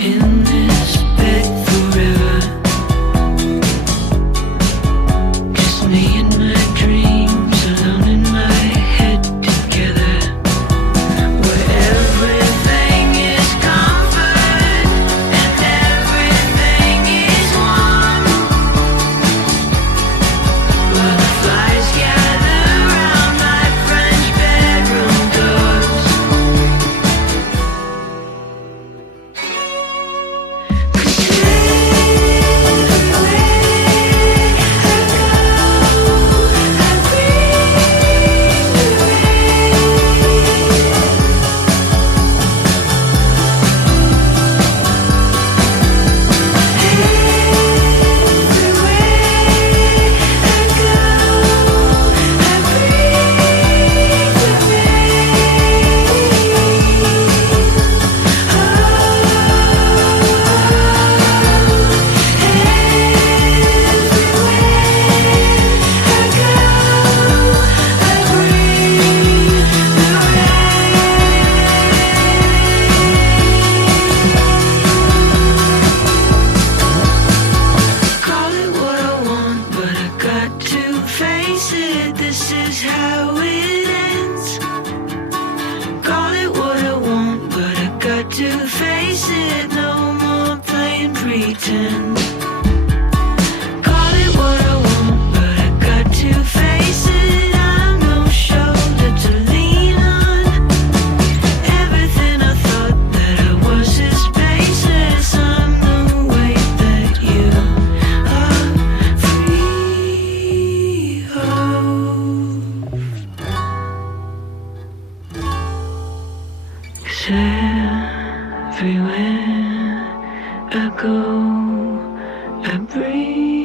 in this bed forever. Just me and my dreams alone in my head together. Where everything is comfort and everything is warm. Butterflies gather round my French bedroom doors. 'Cause everywhere I go, I bring the Call it what I want, but I got to face it. This is how it ends. Call it what I want, but I got to face it. No more playing pretend. Call it what I want, but I got to face it. I'm no shoulder to lean on. Everything I thought that I was is baseless. I'm the weight that you are free of. 'Cause everywhere I go, I breathe.